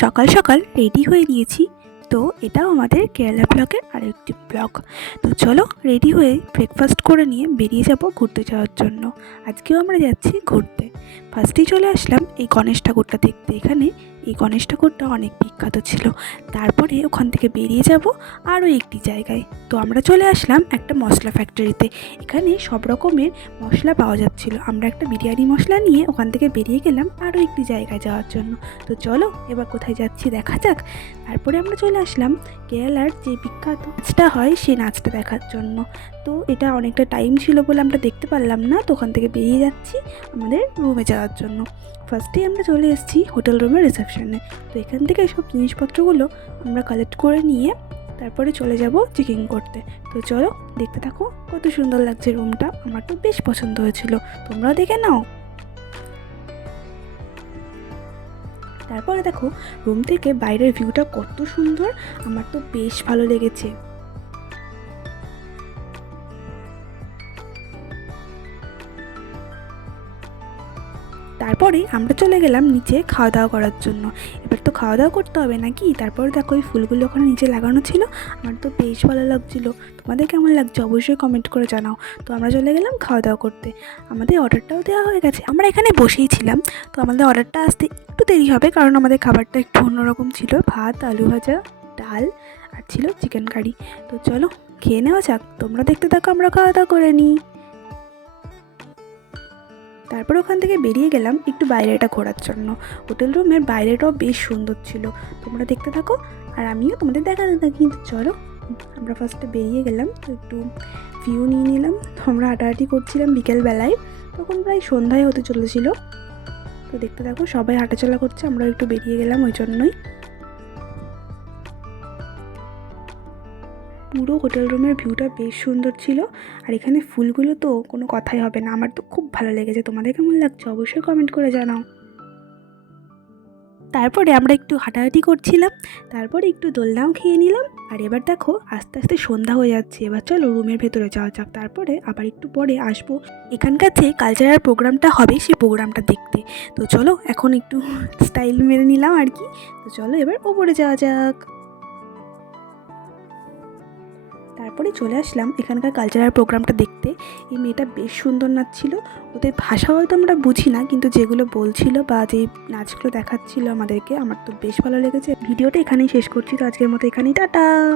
সকাল সকাল রেডি হয়ে নিয়েছি। তো এটাও আমাদের কেরালা ব্লকের আরেকটি ব্লক তো চলো রেডি হয়ে ব্রেকফাস্ট করে নিয়ে বেরিয়ে যাব ঘুরতে যাওয়ার জন্য। আজকেও আমরা যাচ্ছি ঘুরতে। ফার্স্টেই চলে আসলাম এই গণেশ ঠাকুরটা দেখতে। এখানে এই গণেশ ঠাকুরটা অনেক বিখ্যাত ছিল। তারপরে ওখান থেকে বেরিয়ে যাব আরও একটি জায়গায়। তো আমরা চলে আসলাম একটা মশলা ফ্যাক্টরিতে এখানে সব রকমের মশলা পাওয়া যাচ্ছিল। আমরা একটা বিরিয়ানি মশলা নিয়ে ওখান থেকে বেরিয়ে গেলাম আরও একটি জায়গায় যাওয়ার জন্য। তো চলো এবার কোথায় যাচ্ছি দেখা যাক। তারপরে আমরা চলে আসলাম কেরালার যে বিখ্যাত নাচটা হয় সেই নাচটা দেখার জন্য। তো এটা অনেকটা টাইম ছিল বলে আমরা দেখতে পারলাম না। তো ওখান থেকে বেরিয়ে যাচ্ছি আমাদের রুমে যাওয়ার জন্য। ফার্স্টেই আমরা চলে এসেছি হোটেল রুমের রিসেপশনে তো এখান থেকে সব জিনিসপত্রগুলো আমরা কালেক্ট করে নিয়ে তারপরে চলে যাব চেকিং করতে। তো চলো দেখতে থাকো কত সুন্দর লাগছে রুমটা আমার তো বেশ পছন্দ হয়েছিল। তোমরাও দেখে নাও। তারপরে দেখো রুম থেকে বাইরের ভিউটা কত সুন্দর। আমার তো বেশ ভালো লেগেছে। তারপরে আমরা চলে গেলাম নিচে খাওয়া দাওয়া করার জন্য। এবার তো খাওয়া দাওয়া করতে হবে নাকি? তারপরে দেখো ওই ফুলগুলো ওখানে নিচে লাগানো ছিল। আমার তো বেশ ভালো লাগছিল। তোমাদের কেমন লাগছে অবশ্যই কমেন্ট করে জানাও। তো আমরা চলে গেলাম খাওয়া দাওয়া করতে। আমাদের অর্ডারটাও দেওয়া হয়ে গেছে। আমরা এখানে বসেই ছিলাম। তো আমাদের অর্ডারটা আসতে একটু দেরি হবে কারণ আমাদের খাবারটা একটু অন্যরকম ছিল। ভাত, আলু ভাজা, ডাল আর ছিল চিকেন কারি তো চলো খেয়ে নেওয়া যাক। তোমরা দেখতে থাকো, আমরা খাওয়া দাওয়া করে নিই। তারপর ওখান থেকে বেরিয়ে গেলাম একটু বাইরেটা ঘোরার জন্য। হোটেল রুমের বাইরেটাও বেশ সুন্দর ছিল। তোমরা দেখতে থাকো আর আমিও তোমাদের দেখাতে থাকি। চলো, আমরা ফার্স্টে বেরিয়ে গেলাম, তো একটু ভিউ নিয়ে নিলাম। আমরা হাঁটাহাঁটি করছিলাম বিকেলবেলায়, তখন প্রায় সন্ধ্যায় হতে চলেছিল। তো দেখতে থাকো, সবাই হাঁটাচলা করছে আমরা একটু বেরিয়ে গেলাম ওই জন্যই। পুরো হোটেল রুমের ভিউটা বেশ সুন্দর ছিল। আর এখানে ফুলগুলো তো কোনো কথাই হবে না। আমার তো খুব ভালো লেগেছে। তোমাদের কেমন লাগছে? অবশ্যই কমেন্ট করে জানাও। তারপরে আমরা একটু হাঁটাহাঁটি করছিলাম। তারপরে একটু দোলনাও খেয়ে নিলাম। আর এবার দেখো, আস্তে আস্তে সন্ধ্যা হয়ে যাচ্ছে। এবার চলো রুমের ভেতরে যাওয়া যাক। তারপরে আবার একটু পরে আসব। এখানকার যে কালচারাল প্রোগ্রামটা হবে, সেই প্রোগ্রামটা দেখতে। তো চলো, এখন একটু স্টাইল মেরে নিলাম আর কি। তো চলো এবার ওপরে যাওয়া যাক। তারপরে চলে আসলাম এখানকার কালচারাল প্রোগ্রামটা দেখতে। এই মেয়েটা বেশ সুন্দর নাচছিল। ওদের ভাষা হয়তো আমরা বুঝি না, কিন্তু যেগুলো বলছিল বা যে নাচগুলো দেখাচ্ছিল আমাদেরকে, আমার তো বেশ ভালো লেগেছে। ভিডিওটা এখানেই শেষ করছি, তো আজকের মতো এখানেই, টাটা!